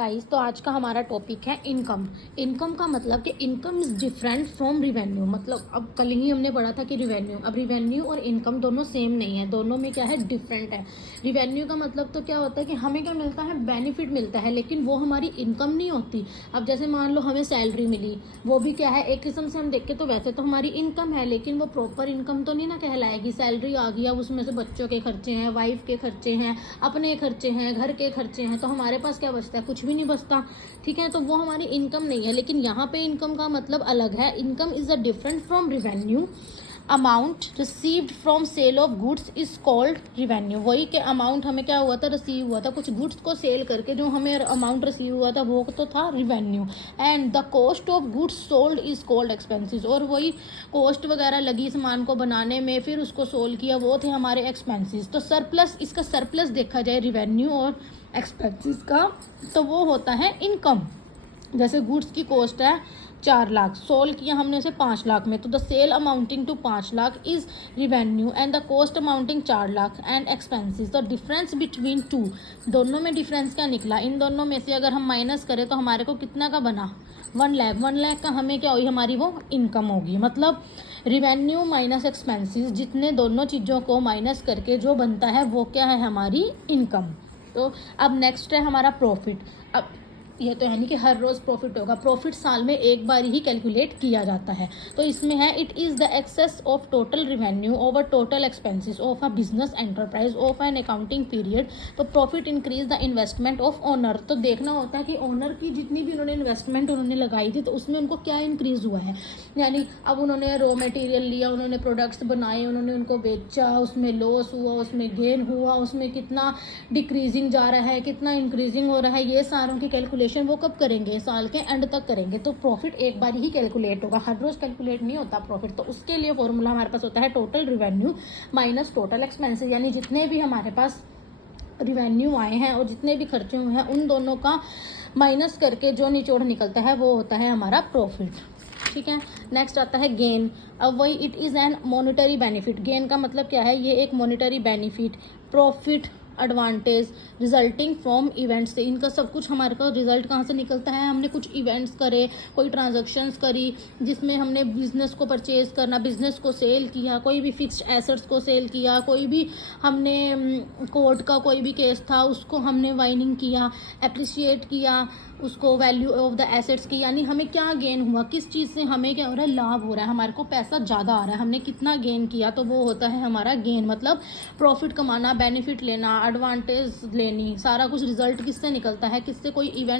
Guys, तो आज का हमारा टॉपिक है इनकम। इनकम का मतलब कि income is different from revenue. मतलब अब कल ही हमने पढ़ा था कि रिवेन्यू, अब रिवेन्यू और इनकम दोनों सेम नहीं है, दोनों में क्या है, डिफरेंट है। रिवेन्यू का मतलब तो क्या होता है कि हमें क्या मिलता है, बेनिफिट मिलता है, लेकिन वो हमारी इनकम नहीं होती। अब जैसे मान लो हमें सैलरी मिली, वो भी क्या है, एक किस्म से हम देखें तो वैसे तो हमारी इनकम है, लेकिन वो प्रॉपर इनकम तो नहीं ना कहलाएगी। सैलरी आ गई, अब उसमें से बच्चों के खर्चे हैं, वाइफ के खर्चे हैं, अपने खर्चे हैं, घर के खर्चे हैं, तो हमारे पास क्या बचता है, कुछ भी नहीं बचता। ठीक है, तो वो हमारी इनकम नहीं है। लेकिन यहाँ पे इनकम का मतलब अलग है। Income is a different from revenue. Amount received from sale of goods is called revenue. वही के अमाउंट हमें क्या हुआ था, रिसीव हुआ था, कुछ गुड्स को सेल करके जो हमें अमाउंट रिसीव हुआ था वो तो था revenue. And the cost of goods sold is called expenses. और वही कॉस्ट वगैरह लगी सामान को बनाने में, फिर उसको सोल्ड किया, वो थे हमारे एक्सपेंसिस। तो सरप्लस, इसका सरप्लस देखा जाए रिवेन्यू और एक्सपेंसिस का, तो वो होता है इनकम। जैसे गुड्स की कॉस्ट है 4 लाख, सोल्ड किया हमने उसे 5 लाख में, तो the sale amounting to 5 lakh is revenue and the cost amounting 4 lakh and expenses. The difference between two, दोनों में डिफरेंस क्या निकला, इन दोनों में से अगर हम माइनस करें तो हमारे को कितना का बना, 1 लाख। 1 लाख का हमें क्या हुई, हमारी वो इनकम होगी। मतलब रिवेन्यू माइनस एक्सपेंसिस, जितने दोनों चीज़ों को माइनस करके जो बनता है वो क्या है, हमारी इनकम। तो अब नेक्स्ट है हमारा प्रॉफिट। अब ये तो है नहीं कि हर रोज़ प्रॉफिट होगा, प्रॉफिट साल में एक बार ही कैलकुलेट किया जाता है। तो इसमें है, it is the excess of total revenue over total expenses of a business enterprise of an accounting period. तो profit increase the investment of owner. तो देखना होता है कि ओनर की जितनी भी उन्होंने इन्वेस्टमेंट उन्होंने लगाई थी, तो उसमें उनको क्या इंक्रीज हुआ है। यानी अब उन्होंने रॉ मटेरियल लिया, उन्होंने प्रोडक्ट्स बनाए, उन्होंने उनको बेचा, उसमें लॉस हुआ, उसमें गेन हुआ, उसमें कितना डिक्रीजिंग जा रहा है, कितना इंक्रीजिंग हो रहा है, ये सारों की कैलकुलेशन वो कब करेंगे, साल के एंड तक करेंगे। तो प्रॉफिट एक बार ही कैलकुलेट होगा, हर रोज कैलकुलेट नहीं होता प्रॉफिट। तो उसके लिए फॉर्मूला हमारे पास होता है total revenue minus total expenses. यानी जितने भी हमारे पास रिवेन्यू आए हैं और जितने भी खर्चे हुए हैं, उन दोनों का माइनस करके जो निचोड़ निकलता है वो होता है हमारा प्रॉफिट। ठीक है, नेक्स्ट आता है गेन। अब वही, it is an monetary benefit. Gain का मतलब क्या है, ये एक monetary benefit, profit, advantage resulting from events से। इनका सब कुछ हमारे को रिजल्ट कहाँ से निकलता है, हमने कुछ इवेंट्स करे, कोई ट्रांजैक्शंस करी जिसमें हमने बिजनेस को परचेज करना, बिजनेस को सेल किया, कोई भी फिक्स्ड एसेट्स को सेल किया, कोई भी हमने कोर्ट का कोई भी केस था उसको हमने वाइनिंग किया, एप्रिशिएट किया उसको, वैल्यू ऑफ द एसेट्स की। यानी हमें क्या गेन हुआ, किस चीज़ से हमें क्या हो रहा है, लाभ हो रहा है, हमारे को पैसा ज़्यादा आ रहा है, हमने कितना गेन किया, तो वो होता है हमारा गेन। मतलब प्रॉफिट कमाना, बेनिफिट लेना, एडवांटेज लेनी, सारा कुछ रिजल्ट किससे निकलता है, किससे, कोई इवेंट